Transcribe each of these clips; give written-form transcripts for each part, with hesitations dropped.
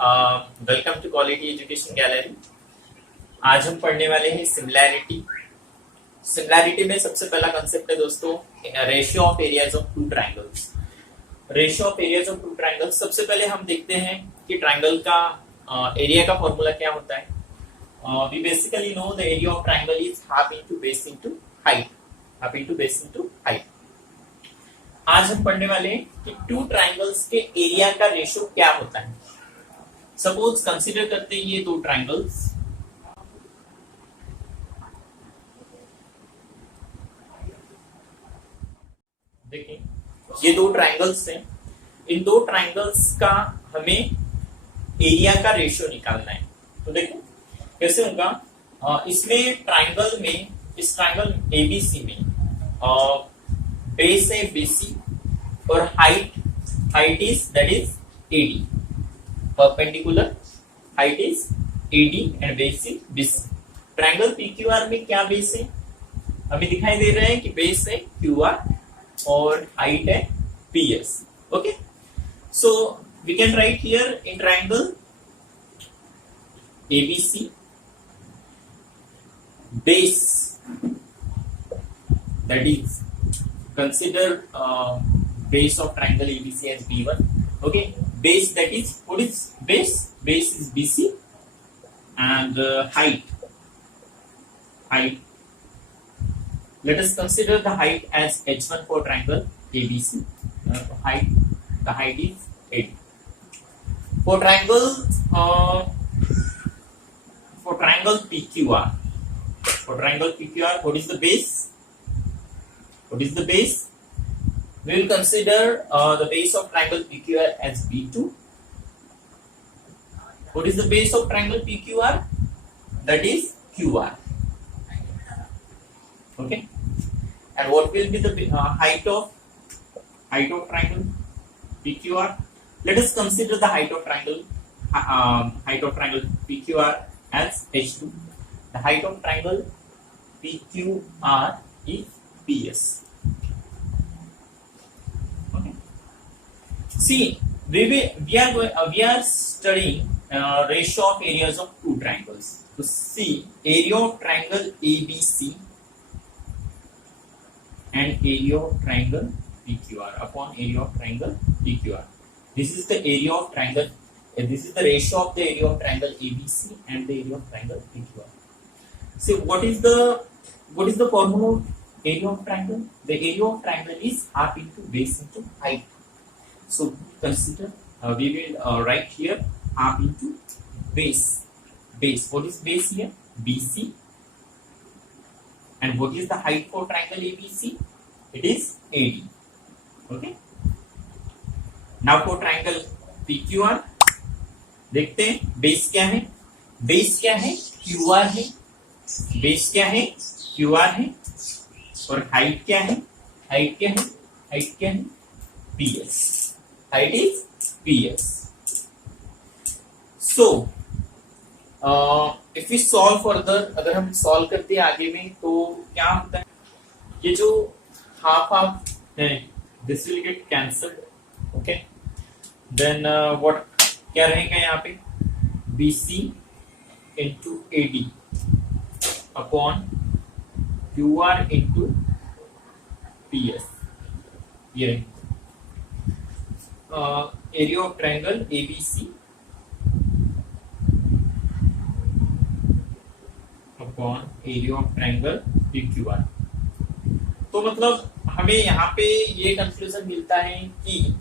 Welcome to quality education gallery. आज हम पढ़ने वाले हैं सिमिलैरिटी। सिमिलैरिटी में सबसे पहला कंसेप्ट है दोस्तों ratio of areas of two triangles. Ratio of areas of two triangles, सबसे पहले हम देखते हैं कि ट्रायंगल का एरिया का फॉर्मूला क्या होता है। We basically know the area of triangle is half into base into height, half into base into height. आज हम पढ़ने वाले हैं कि टू ट्रायंगल्स के एरिया का रेशियो क्या होता है। सपोज कंसीडर करते हैं ये दो ट्रायंगल्स, देखिए ये दो ट्रायंगल्स हैं। इन दो ट्रायंगल्स का हमें एरिया का रेशियो निकालना है। तो देखो कैसे होगा। इसमें ट्रायंगल में, इस ट्रायंगल एबीसी में बेस है बीसी और height is that is AD, perpendicular height is AD and base is BC. Triangle PQR में क्या बेस है, हमें दिखाई दे रहा है कि बेस है क्यूआर और हाइट है PS. Okay, so we can write here in triangle ABC base, that is consider base of triangle ABC as B1. Okay, base, that is what is base? Base is BC and height. Let us consider the height as H1 for triangle ABC. The height is 8. For triangle PQR. For triangle PQR, what is the base? What is the base? We will consider the base of triangle PQR as B2. What is the base of triangle PQR? That is QR. Okay. And what will be the height of triangle PQR? Let us consider the height of triangle PQR as H2. The height of triangle PQR is PS. Okay. See, we are studying ratio of areas of two triangles. So see, area of triangle ABC and area of triangle PQR upon area of triangle PQR. This is the area of triangle. This is the ratio of the area of triangle ABC and the area of triangle PQR. See, what is the formula of area of triangle? The area of triangle is half into base into height. So consider we will write here half into base. Base. What is base here? BC. And what is the height for triangle ABC? It is AD. Okay. Now for triangle PQR देखते हैं base क्या है। Base क्या है? QR है। Base क्या है? QR है। और हाइट क्या है? हाइट क्या है? हाइट क्या है? PS. Height is PS. So if we solve further, अगर हम सॉल्व करते हैं आगे में तो क्या होता है, ये जो हाफ है this will get cancelled. Okay, then what क्या रहेगा यहाँ पे? BC into AD upon QR into PS। ये area of triangle ABC upon area of triangle PQR। तो मतलब हमें यहाँ पे ये कंक्लूजन मिलता है कि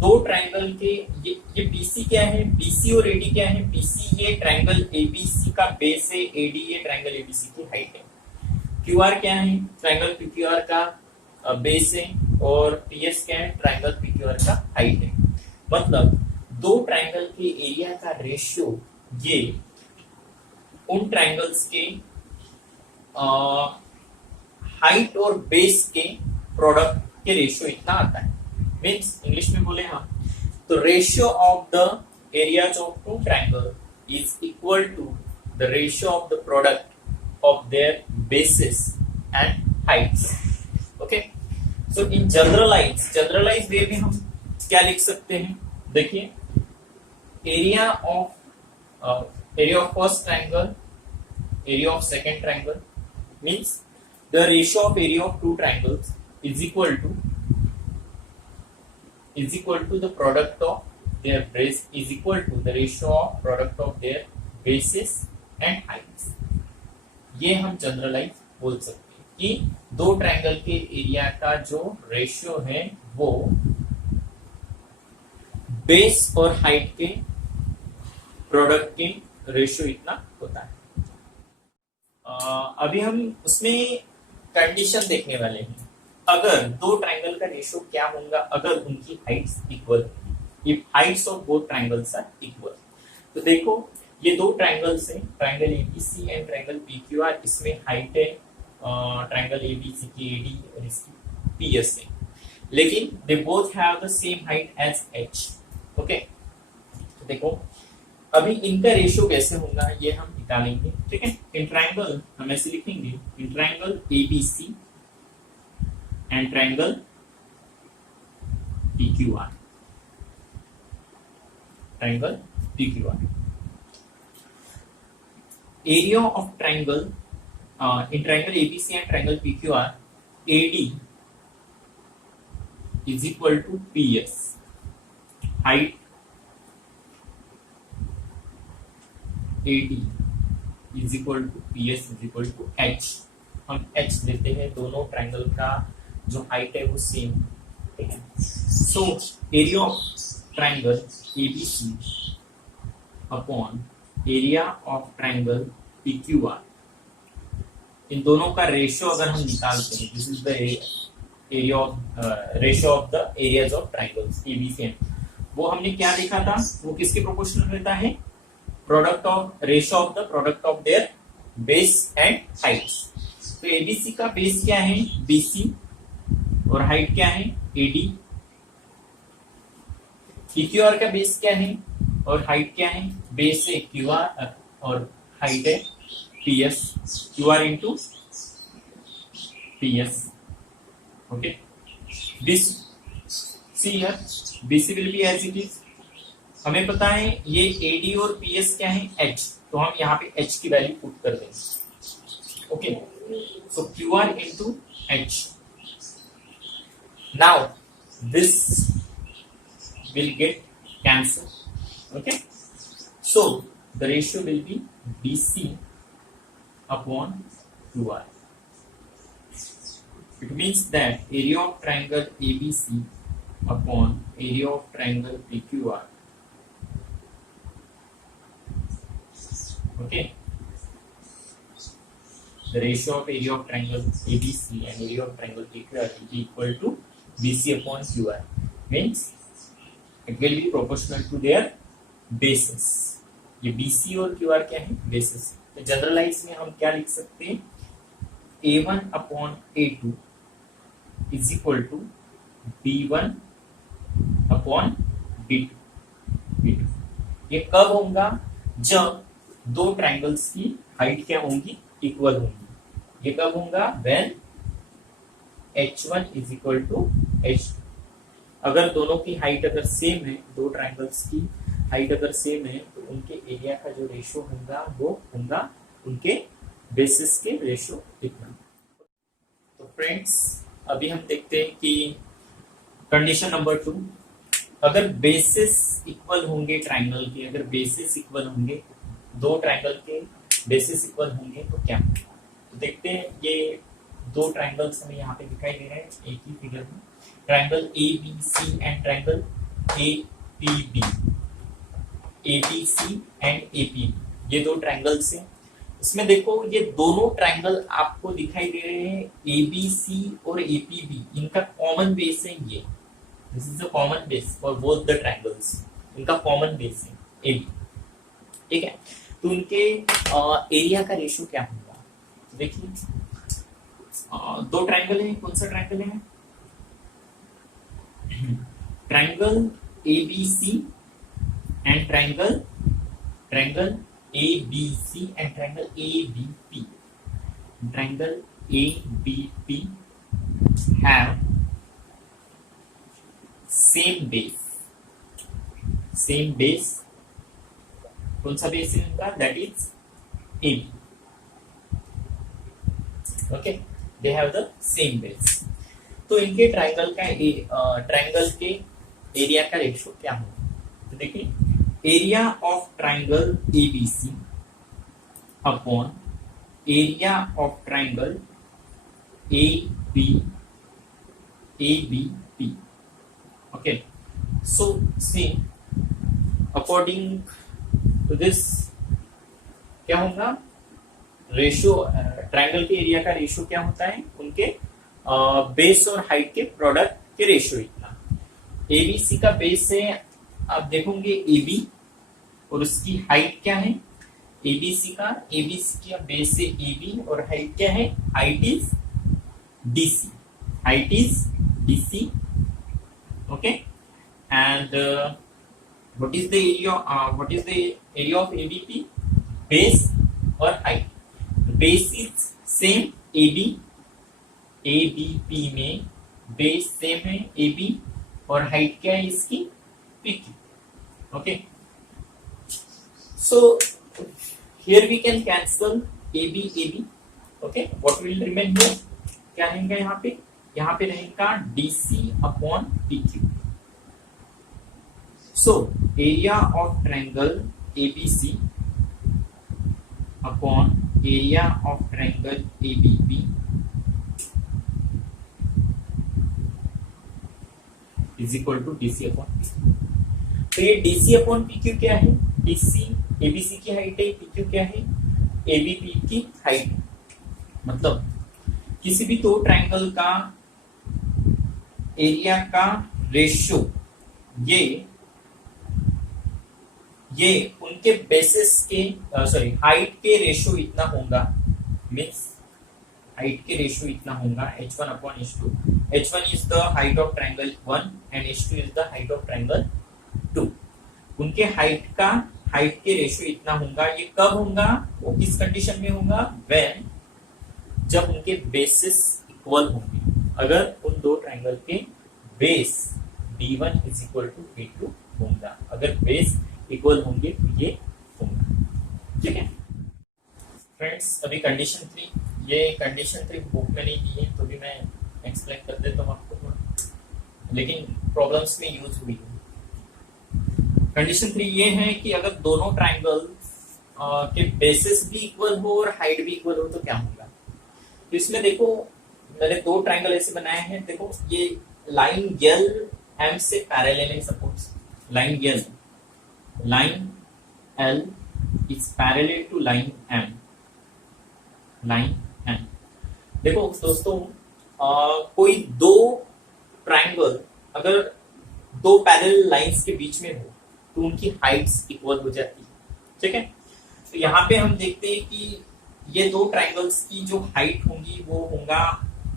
दो ट्रायंगल के ये BC क्या है? BC और AD क्या है? BC ये ट्रायंगल ABC का बेस है, AD ये ट्रायंगल ABC की हाइट है। QR क्या है? ट्रायंगल PQR का बेस है और PS क्या है? ट्रायंगल PQR का हाइट है। मतलब दो ट्रायंगल के एरिया का रेशियो ये उन ट्रायंगल्स के हाइट और बेस के प्रोडक्ट के रेशियो इतना आता है। मीन्स इंग्लिश में बोले हम तो ratio of the areas of two triangle is equal to the ratio of the product of their bases and heights. Okay, so in generalise way में हम क्या लिख सकते हैं? देखिए area of area of first triangle, area of second triangle means the ratio of area of two triangles is equal to the product of their base is equal to the ratio of product of their bases and heights. ये हम generalise बोल सकते हैं कि दो triangle के area का जो रेशियो है वो बेस और हाइट के प्रोडक्ट के रेशियो इतना होता है। अभी हम उसमें कंडीशन देखने वाले हैं। अगर दो ट्रायंगल का रेशियो क्या होगा अगर उनकी हाइट्स इक्वल होंगी, if heights of both triangles are equal. तो देखो ये दो ट्रायंगल्स हैं, triangle ABC and triangle PQR, इसमें हाइट है ट्रायंगल एबीसी की एडी और इसकी पीएस है, लेकिन they both have the same height as H. Okay, तो देखो अभी इनका रेशियो कैसे होगा ये हम निकालेंगे। ठीक है, इन ट्रायंगल हम ऐसे लिखेंगे, in triangle ABC and triangle PQR, triangle PQR, area of triangle in triangle ABC and triangle PQR AD is equal to PS, height AD is equal to PS is equal to H। हम H लेते हैं, दोनों triangle का जो height है वो same. ठीक है, so area of triangle ABC upon area of triangle PQR, इन दोनों का रेशियो अगर हम निकालते हैं, this is the area of ratio of the areas of triangles ABC and, वो हमने क्या देखा था, वो किसके प्रोपोर्शनल रहता है, product of ratio of the product of there base and Heights. तो एबीसी का बेस क्या है BC और हाइट क्या है AD, PQR का बेस क्या है और हाइट क्या है, बेस है QR और हाइट है PS, QR into PS। Okay, this see here BC will be as it is, हमें पता है ये AD और PS क्या है H, तो हम यहाँ पे H की वैल्यू पुट कर देंगे। Okay, so QR into H, now this will get cancel. Okay, so the ratio will be BC upon QR। It means that area of triangle ABC upon area of triangle PQR, okay, the ratio of area of triangle ABC and area of triangle PQR will be equal to BC upon QR, means it will be proportional to their bases। ये BC और QR क्या है, bases। तो generalise में हम क्या लिख सकते हैं, A1 upon A2 is equal to B1 upon B2। ये कब होगा, जब दो ट्रायंगल्स की हाइट क्या होंगी, इक्वल होंगी। ये कब होगा, when H1 is equal to H2। अगर दोनों की हाइट अगर सेम है, दो ट्रायंगल्स की हाइट अगर सेम है, तो उनके एरिया का जो रेशियो होगा वो होगा उनके बेसिस के रेशियो इतना। तो फ्रेंड्स अभी हम देखते हैं कि कंडीशन नंबर 2, अगर बेसिस इक्वल होंगे ट्रायंगल के, अगर बेसिस इक्वल होंगे, दो ट्रायंगल के बेसिस इक्वल होंगे तो क्या होगा। तो देखते हैं, ये दो ट्रायंगल्स हमें यहाँ पे दिखाई दे रहे हैं एक ही फिगर में, triangle ABC and triangle APB, ABC and APB, ये दो ट्रायंगल्स हैं। इसमें देखो ये दोनों ट्रायंगल आपको दिखाई दे रहे हैं ABC और APB, इनका कॉमन बेस है ये, this is the common base for both the triangles, इनका कॉमन बेस है AB। ठीक है, तो उनके एरिया का रेशियो क्या होगा, तो देखिए दो ट्रायंगल है, कौन सा ट्रायंगल है, triangle ABC and triangle ABC and triangle ABP, triangle ABP have same base कौन सा बेस है इनका? That is AB. Okay, they have the same base. तो इनके ट्रायंगल के एरिया का रेशियो क्या होगा? तो देखिए, area of triangle ABC upon area of triangle ABP. Okay, so see according to this क्या होगा? रेशियो, ट्रायंगल के एरिया का रेशियो क्या होता है? उनके बेस और हाइट के प्रोडक्ट के रेशियो इतना. एबीसी का बेस है, आप देखोगे AB, और उसकी हाइट क्या है? एबीसी का बेस है AB और हाइट क्या है? Height is DC. Okay, and what is the area of ABP? Base और height. Base is same ABP में बेस सेम है AB, और हाइट क्या है इसकी? PQ. Okay, so here we can cancel AB. Okay, what will remain here? क्या रहेगा यहाँ पे? यहाँ पे रहेगा DC upon PQ. So area of triangle ABC upon area of triangle ABP is equal to DC upon PQ. तो ये DC upon PQ क्या है? DC ABC की हाइट है, PQ क्या है? ABP की हाइट. मतलब किसी भी दो ट्रायंगल का एरिया का रेशियो ये उनके बेसिस के हाइट के रेशियो इतना होगा. मीन्स हाइट के रेशियो इतना होगा H1 upon H2. H1 is the height of triangle 1 and H2 is the height of triangle 2. उनके हाइट के रेशियो इतना होगा. ये कब होगा? वो किस कंडीशन में होगा? व्हेन, जब उनके बेसिस इक्वल होंगे. अगर उन दो ट्रायंगल के base B1 is equal to B2 होगा. अगर बेस इक्वल होंगे तो ये होगा. ठीक है फ्रेंड्स, अभी कंडीशन 3, ये कंडीशन 3 बुक में नहीं दी है, तो भी मैं एक्सप्लेन कर देता हूँ आपको थोड़ा, लेकिन प्रॉब्लम्स में यूज हुई है. कंडीशन 3 ये है कि अगर दोनों ट्रायंगल के बेसिस भी इक्वल हो और हाइट भी इक्वल हो तो क्या होगा? तो इसमें देखो, मैंने दो ट्रायंगल ऐसे बनाए हैं. देखो, ये लाइन L M से पैरेलल है. Suppose line L is parallel to line M. देखो दोस्तों, कोई दो ट्रायंगल अगर दो पैरेलल लाइंस के बीच में हो तो उनकी हाइट्स इक्वल हो जाती है. ठीक है, तो यहाँ पे हम देखते हैं कि ये दो ट्रायंगल्स की जो हाइट होंगी वो होगा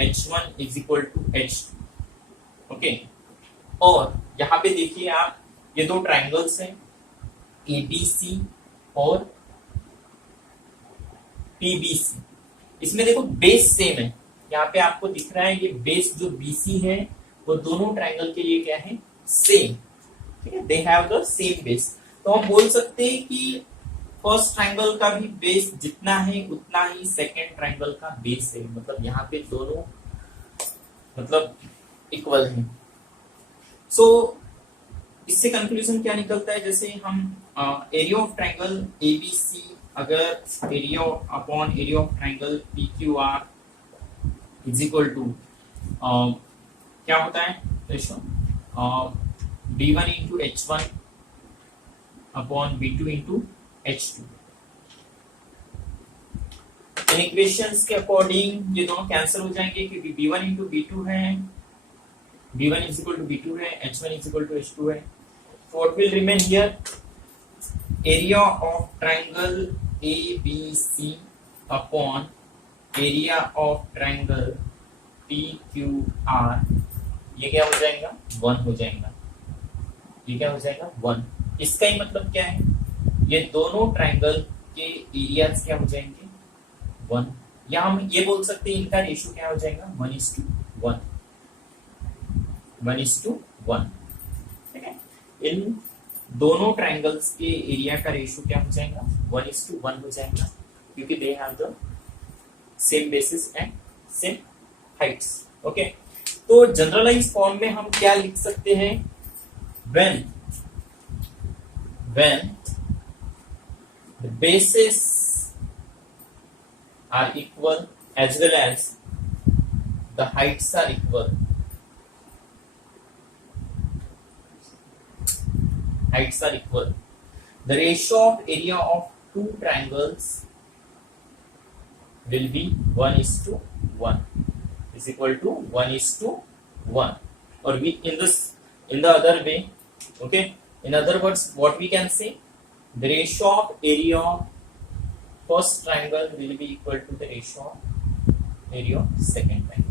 H1 is equal to H2. Okay, और यहाँ पे देखिए आप, ये दो ट्रायंगल्स हैं ABC और PBC. इसमें देखो बेस सेम है. यहाँ पे आपको दिख रहा है ये बेस जो BC है वो दोनों ट्रायंगल के लिए क्या है? सेम. ठीक है, they have the same base. तो हम बोल सकते हैं कि फर्स्ट ट्रायंगल का भी बेस जितना है उतना ही सेकेंड ट्रायंगल का बेस है. मतलब यहाँ पे दोनों मतलब इक्वल है. सो इससे कंक्लूजन क्या निकलता है? जैसे हम एरिया ऑफ ट्रायंगल ABC अगर area upon area of triangle PQR is equal to क्या होता है ratio? B1 into H1 upon B2 into H2. इन इक्वेशंस के अकॉर्डिंग ये दोनों कैंसिल हो जाएंगे क्योंकि B1 इंटू B2 है, B1 is equal to B2 है, H1 is equal to H2 है. So what will remain here? Area of triangle ABC upon area of triangle PQR. ये क्या हो जाएगा? 1 हो जाएगा. ये क्या हो जाएगा? 1. इसका ही मतलब क्या है? ये दोनों ट्रायंगल के एरियाज क्या हो जाएंगे? 1. या हम ये बोल सकते हैं इनका रेशियो क्या हो जाएगा? 1:1. 1:1. ठीक है, इन दोनों ट्रायंगल्स के एरिया का रेशियो क्या हो जाएगा, 1:1 हो जाएगा, क्योंकि they have the same basis and same Heights. Okay, तो जनरलाइज फॉर्म में हम क्या लिख सकते हैं, when the bases are equal as well as the heights are equal, the ratio of area of two triangles will be 1:1 is equal to 1:1, or we in the other way, okay, in other words what we can say, the ratio of area of first triangle will be equal to the ratio of area of second triangle.